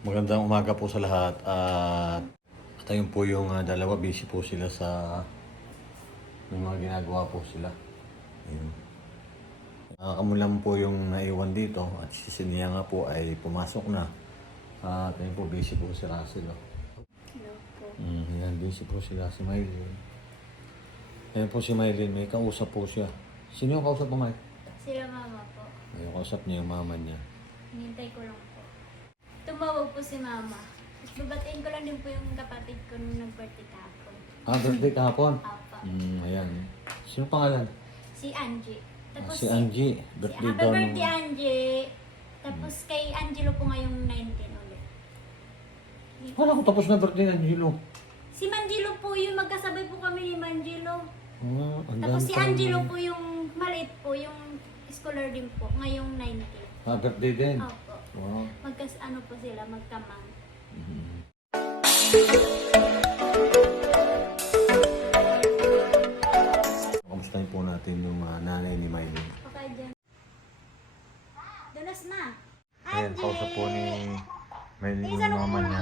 Magandang umaga po sa lahat at at ayun po yung ah, dalawa busy po sila sa may mga ginagawa po sila. Ayun. Uh, kamo lang po yung naiwan dito at si Sinia nga po ay pumasok na. At ayun po busy po si Russell. Oh. Hello po. Mm, yan, busy po sila si Mylene. Ayun po si Mylene, may kausap po siya. Sino yung kausap mo, Mike? Sila mama po. Ayun, kausap niya yung mama niya. Hinintay ko lang po. Si mama. Tapos babatiin ko lang din po yung kapatid ko nung nag-birthday kahapon. Ah, birthday kahapon? Apa. Mm, ayan. Sino pangalan? Si Angie. Ah, Tapos si Angie. Si, Birthday happy daw birthday, nung... Angie. Tapos kay Angelo po ngayong 19 ulit. Wala ko tapos na birthday ng Angelo. Si Manjilo po yung magkasabay po kami ni Manjilo. Ah, ang Tapos dami si pa Angelo po yung maliit po, yung scholar din po, ngayong 19. Ah, birthday din. Opo. Wow. Magkas ano po sila, magkamang. Mhm. Kamustahin po natin yung ah, nanay ni Mylene. Okay dyan. Dalas na. Ayan, kausap po ni Isa yung mama niya.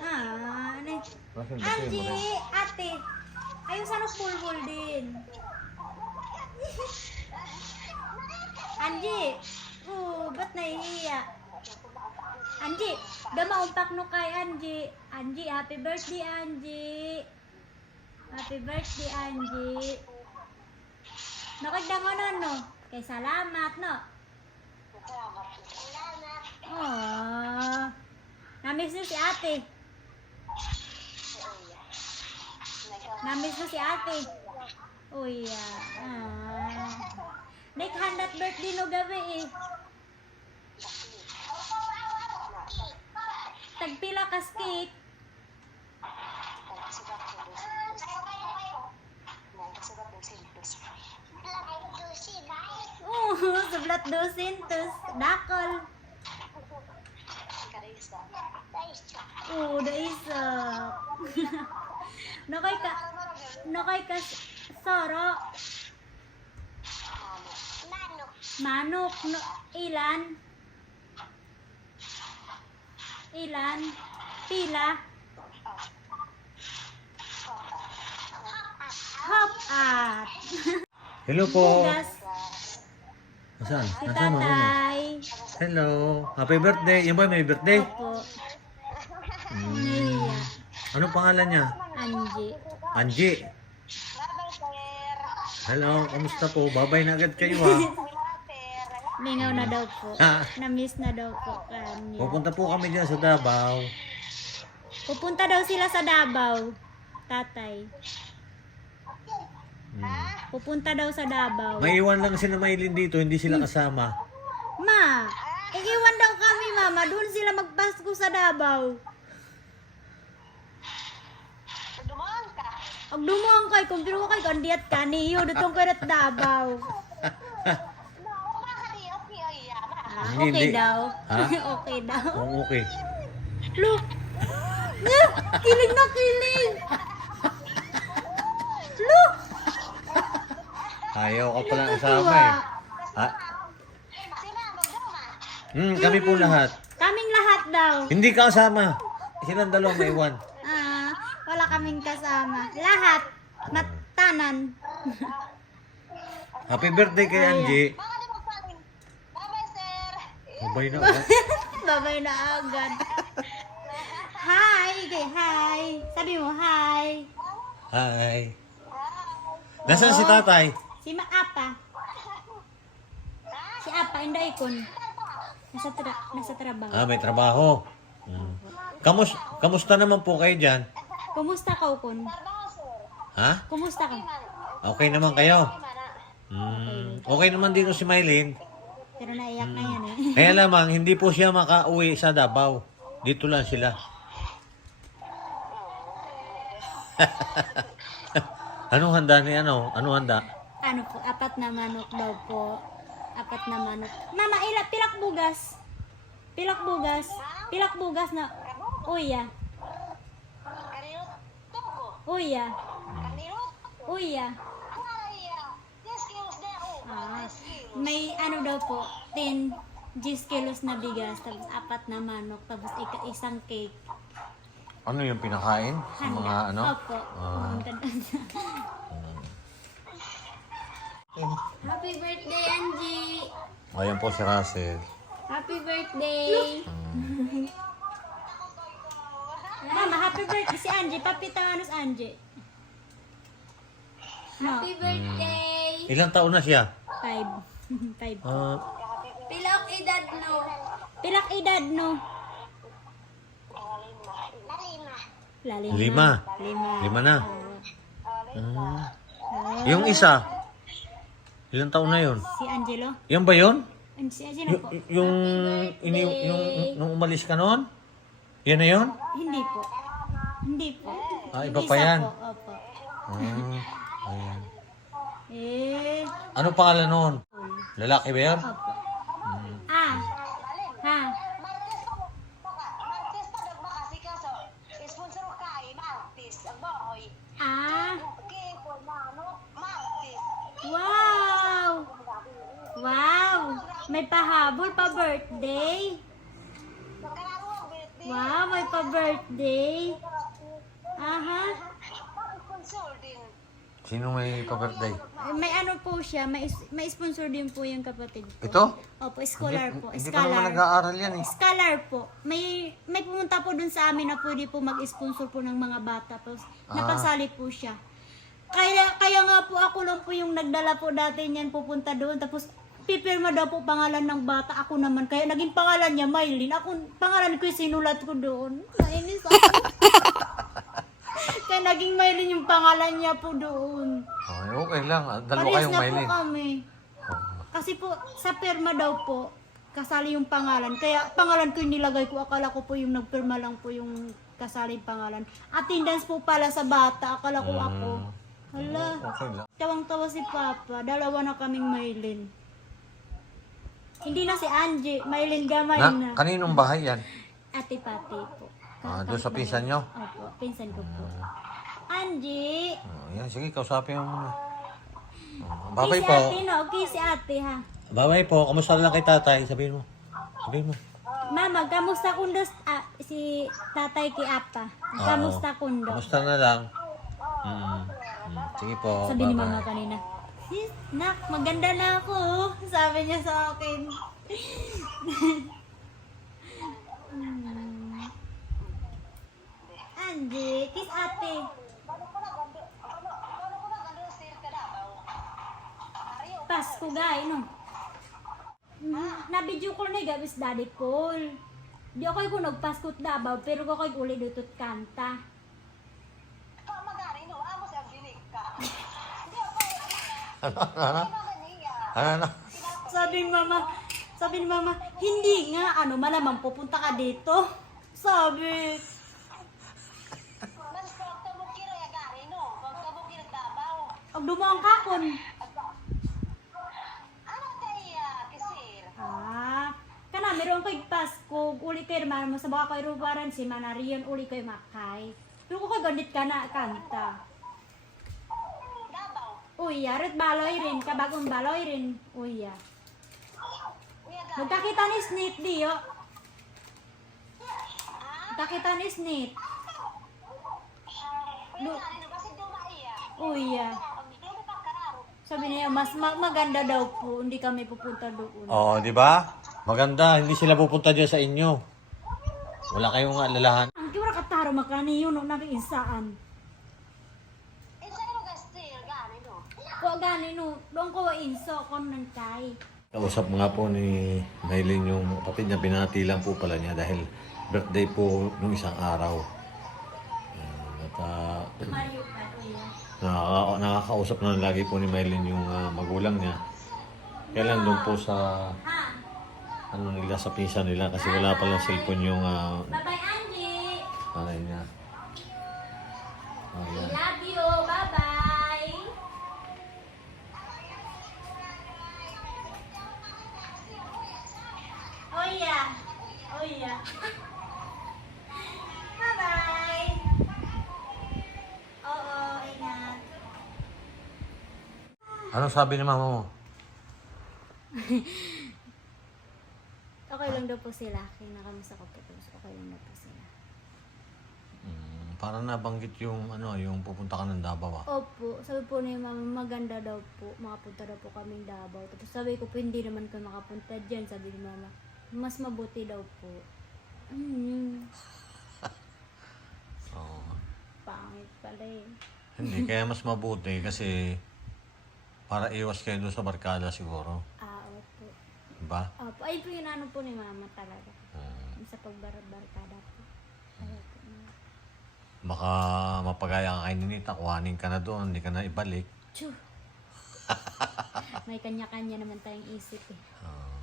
Ah, ano eh. Bakit ba kayo mo rin? Angie, ate. Ayun sa nung bulbul din. Angie. Oh, ba't nahihiya? Angie, damaumpak no kay Angie. Angie, happy birthday, Angie. Happy birthday, Angie. Nakagdang ano, no? Kay salamat, no? Aww. Namiss niyo si ate. Namiss mo si ate. Uy, ah. Naghandat birthday no gabi eh. Tagpila kas cake. Oh, seblat dosin terus dakol. Oh, udah isa. Nakay ka Nakay ka soro. Manok no, ilan? Ilan? Pila? Hop at. Hello po. Bugas. Nasaan? Mo? tatay. Hello. Happy birthday. Yan ba may birthday? Opo. Mm. Naiya. Anong pangalan niya? Angie. Angie. Hello, kamusta po? Babay na agad kayo ha. Lingaw na daw po. Ha? Na-miss na daw po kanya. Pupunta po kami dyan sa Davao. Pupunta daw sila sa Davao. Tatay. Hmm. Pupunta daw sa Davao. May iwan lang si na Maylin dito, hindi sila kasama. Ma, iiwan daw kami mama. Doon sila magpasko sa Davao. Ag dumuang kay kung pero kay kandiat ka niyo dutong kay Davao. Ah, okay Hindi. daw. Ha? okay daw. Oo, okay. Look. Nya, kilig na kilig. Look. Ayaw ka pala kasama eh. Ha? Hmm, kami po lahat. Kaming lahat daw. Hindi ka kasama. Silang dalawa may iwan. Ah, wala kaming kasama. Lahat. Natanan. Happy birthday kay Angie. Babay na agad. Babay na agad. Hi, okay, hi. Sabi mo hi. Hi. Nasaan si tatay? Si Maapa. Si Apa, inday ikon. Nasa, tra nasa trabaho. Ah, may trabaho. Hmm. Kamus kamusta naman po kayo dyan? Kumusta ka, Ukon? Ha? Kumusta ka? Okay naman kayo? Hmm. Okay naman dito si Mylene. Pero naiyak na yan eh. Kaya lamang, hindi po siya makauwi sa Davao. Dito lang sila. Anong handa ni ano? Anong handa? ano po, apat na manok daw po. Apat na manok. Mama, ila, pilak bugas. Pilak bugas. Pilak bugas na. Uya. Uya. Uya. Ah, may ano daw po, tin, 10 kilos na bigas, tapos apat na manok, tapos ika- isang cake. Ano yung pinakain? Sa mga ano? Opo. Ah. Pumunta doon sa- Happy birthday, Angie! Ayan po si Russell. Happy birthday! Mama, happy birthday si Angie. Papitawanos Angie. No. Happy birthday! Ilang taon na siya? Five. Five. Ah, Pilak edad no? Pilak edad no? Lalima. Lima. Lima. Lima na. Ah. Yung isa? Ilang taon na yun? Si Angelo? Yan ba yun? Si Angelo Y- po? y- yung, ini, yung, nung umalis ka noon? Yan na yun? Hindi po. Hindi po. Ah, iba pa yan. Po. Opo. Ah, ayan. Eh. Ano pangalan noon? Lalaki ba yan? Opo. Ah. Ha. Ah. Wow! Wow! May pahabol pa birthday. Wow, may pa birthday. Aha. Sponsor din. Sino may pa-birthday? May ano po siya, may, may sponsor din po yung kapatid ko. Ito? Opo, scholar po. Hindi pa naman Scholar. nag-aaral yan eh. Scholar po. May may pumunta po dun sa amin na pwede po mag-sponsor po ng mga bata. Tapos Ah. napasali po siya. Kaya, kaya nga po ako lang po yung nagdala po dati niyan pupunta doon. Tapos pipirma daw po pangalan ng bata. Ako naman. Kaya naging pangalan niya, Maylin. Ako, pangalan ko yung sinulat ko doon. Nainis ako. Naging Maylin yung pangalan niya po doon. Okay, okay lang. Dalawa Parehas kayong na po kami. Kasi po, sa perma daw po, kasali yung pangalan. Kaya pangalan ko yung nilagay ko. Akala ko po yung nagpirma lang po yung kasali yung pangalan. Attendance po pala sa bata. Akala ko ako. Hala. Okay lang. Tawang-tawa si Papa. Dalawa na kaming Maylin. Hindi na si Angie. Maylin gamay na. Na, kaninong bahay yan? Ate Pati po. Ah, doon sa pinsan nyo? Opo, pinsan ko po. Angie! Oh, yan, sige, kausapin mo muna. Oh, si po. ate, no? Kiss si ate, ha? Babay po. Kamusta lang kay tatay? Sabihin mo. Sabihin mo. Mama, kamusta kundo ah, si tatay ki Apa? Kamusta kundo? Kamusta na lang? Mm. Mm. Sige po. Sabi ni bye-bye. mama kanina, Sis, nak, maganda na ako. Sabi niya sa akin. Hmm. Angie, kiss ate. Pasko gay, no? Nabidyo ko na gabis daddy Paul. Di ako ko nagpaskot dabaw, pero ko ko'y uli dutot kanta. Ka magari no. Amo sa binig ka. Ano, ano, ano? Ano? Ano? Sabi ni mama, sabi ni mama, hindi nga, ano, malamang pupunta ka dito. Sabi, Mas pagtabukir ay gari no. Pagtabukir dabaw. ang dumaang kakon. Ano kaya kisir? Ah, kana, meron ko'y Pasko, uli kayo man mo sa baka ko'y rubaran si Manarion, uli kayo makay. Pero ko ko'y gandit ka na kanta. Dabaw. Uy, arit baloy rin, kabagong baloy rin. Uy, ah. Niya ga. Magkakita ni Snit, diyo. Magkakita ni Snit. Pero gari no kasi dumaiya. Uy, ah. Lumo pa kararo. Sabi niya, mas ma- maganda daw po, hindi kami pupunta doon. Oo, di ba? Maganda. Hindi sila pupunta dyan sa inyo. Wala kayong alalahan. Ang kiwara kataro makani yun, no, gari no. Wa gani no, doon ko inso kon nang kay. Kausap nga po ni Maylin yung kapatid niya, binati lang po pala niya dahil birthday po nung isang araw. Ayan, At nakaka- nakakausap na lagi po ni Maylin yung ah, magulang niya. Kaya lang doon po sa Ha. Ano nila sa pinsan nila kasi wala palang cellphone yung ah, Bye-bye Angie. nanay niya. Ayan. Love you. Bye-bye. Oya. Oya. Bye-bye. Oo, ingat. Ano sabi ni mama mo? okay lang daw po sila. Kinakamusta ko po. Tapos okay lang daw po sila. Mm, parang nabanggit yung ano, yung pupunta ka ng Davao ah. Opo, sabi po ni mama, maganda daw po. Makapunta daw po kaming Davao. Tapos sabi ko po, hindi naman kayo makapunta dyan. Sabi ni mama, mas mabuti daw po. Mm, Oo. pangit pala eh. Hindi, kaya mas mabuti kasi para iwas kayo doon sa barkada siguro. Ah, opo. Ay po yung ano po ni mama talaga. Mm, Sa pagbarbarkada po. Ayaw po niya. baka mapagaya ka kay Ninita, kuhanin ka na doon, hindi ka na ibalik. Tsuh! May kanya-kanya naman tayong isip eh. Ah,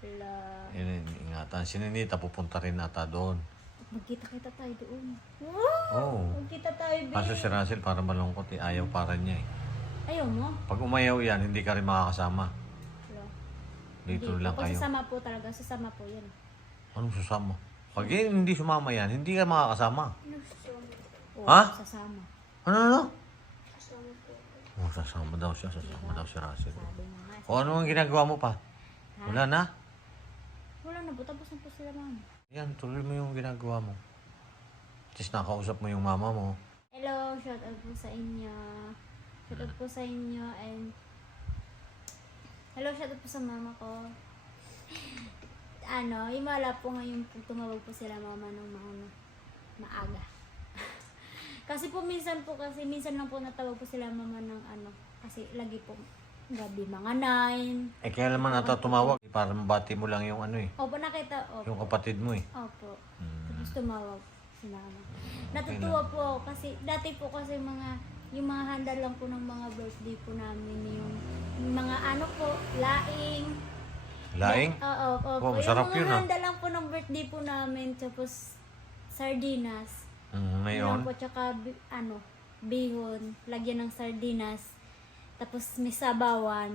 Wala. yun, ingatan. Si Ninita pupunta rin ata doon. Magkita-kita tayo doon. Wow! Oo. Magkita tayo, babe. Kaso si Russell para malungkot eh. Ayaw para niya eh. Ayaw mo? Pag umayaw yan, hindi ka rin makakasama. Dito lang po. kayo. Sasama po talaga. Sasama po yan. Anong susama? Pag eh, hindi sumama yan, hindi ka makakasama. Oo, Ha? Sasama. Ano, ano? Oh, sasama daw siya, sasama daw si Russell. Sabi mo nga. O ano ang ginagawa mo pa? Wala na? Wala na po. Tapos na po sila mama. Yan, tuloy mo yung ginagawa mo. Tapos nakausap mo yung mama mo. Hello, shout out po sa inyo. Shout out po sa inyo and Hello, shout out po sa mama ko. Ano, himala po ngayon po tumawag po sila mama ng maano, maaga. kasi po minsan po kasi minsan lang po natawag po sila mama ng ano kasi lagi po gabi mga 9. Eh, kaya naman ata tumawag. Para mabati mo lang yung ano eh. Opo, nakita. Opo. Yung kapatid mo eh. Opo. Hmm. Tapos tumawag si mama. Natutuwa po ako kasi dati po kasi mga yung mga handa lang po ng mga birthday po namin yung, yung mga ano po, laing. Laing? Oo, oo, Oh, po. masarap yung yun, mga ah. handa lang po ng birthday po namin tapos sardinas. Mm, Yun ngayon? lang po tsaka ano, bihon, lagyan ng sardinas. Tapos may sabawan.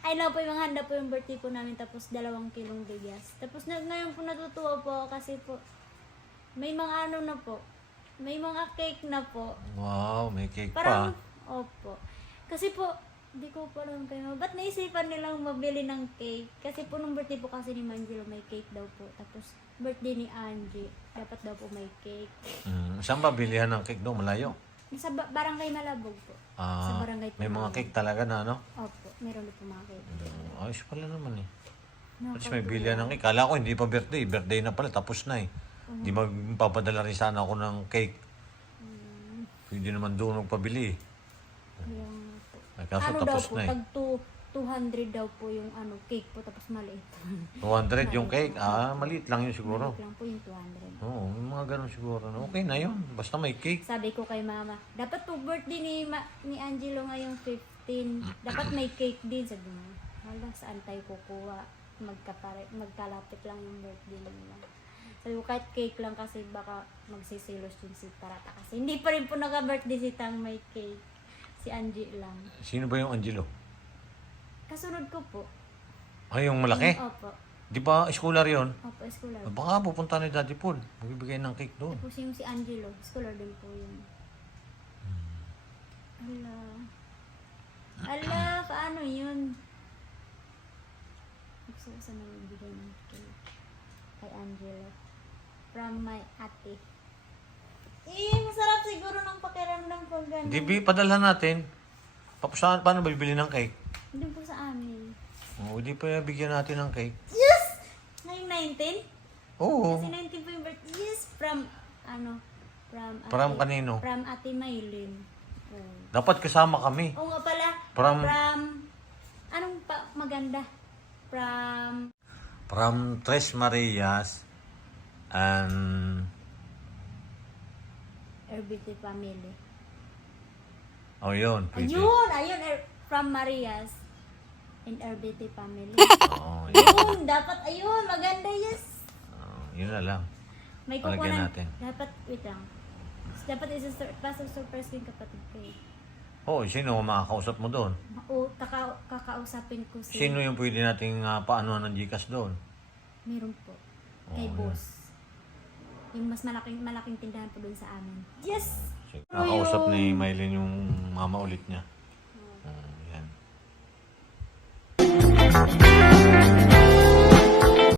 Ay lang po yung mga handa po yung birthday po namin tapos dalawang kilong bigas. Tapos na, ngayon po natutuwa po kasi po may mga ano na po. May mga cake na po. Wow, may cake Parang, pa. opo. Kasi po, di ko pa alam kayo, ba't naisipan nilang mabili ng cake? Kasi po nung birthday po kasi ni Manjelo, may cake daw po. Tapos, birthday ni Angie, dapat daw po may cake. Mm, saan ba bilihan ng cake doon? Malayo? Sa ba- barangay Malabog po. Ah, Sa barangay po may mga cake talaga na ano? Opo, meron po mga cake. Ayos pala naman eh. Nakakatuwa. may bilihan ng cake. Kala ko hindi pa birthday. Birthday na pala. Tapos na eh. Di magpapadala rin sana ako ng cake. Mm, Pwede naman doon magpabili eh. yung po. Ay, kaso ano daw tapos po, na eh. tag two- 200 daw po yung ano cake po, tapos maliit. 200 yung cake. Ah, maliit lang yun siguro. Maliit lang po yung 200. Oo, yung mga ganun siguro. Okay na yun. Basta may cake. Sabi ko kay mama, dapat po birthday ni, Ma- ni Angelo ngayong 15. Dapat may cake din. Sabi mo, hala, saan tayo kukuha? Magkapare, magkalapit lang yung birthday nila. Sabi ko, kahit cake lang kasi baka magsisilos yung si Tarata. Kasi hindi pa rin po naka-birthday si Tang may cake. Si Angie lang. Sino ba yung Angelo? Kasunod ko po. Ay, yung malaki? Opo. Di ba scholar yun? Opo, scholar. Baka pupunta ni Daddy Paul. Magbibigay ng cake doon. Tapos yung si Angelo, scholar din po yun. Ala. Ala, paano yun? Gusto ko sana magbigay ng cake kay Angelo. From my ate. Eh, masarap siguro ng pakiramdam ko ganun. Di bi, padalhan natin. Pa, saan, paano bibili ng cake? Hindi po sa amin. Oo, di pa bigyan natin ng cake. Yes! Ngayong 19? Oo. Kasi 19 po yung birthday. Yes, from, ano, from ate. From kanino? From ate Maylin. Oh. Dapat kasama kami. Oo nga pala. From- From, anong pa, maganda? From, From Tres Marias and... RBT family. Oh, yun. Pwede. Ayun, ayun, er, from Marias and RBT family. Oo, yun. ayun, dapat, ayun, maganda, yes. Oo, yun na lang. May Palagyan kukunan, natin. dapat, wait lang. Dapat isa pasok surprise ko yung kapatid ko eh. Oo, sino ang makakausap mo doon? O, kaka, kakausapin ko si... Sino yung pwede nating uh, paano ng Gcash doon? Meron po. Kay Oh, boss. Yung mas malaking malaking tindahan po doon sa amin. Yes! Nakausap ni Maylin yung mama ulit niya.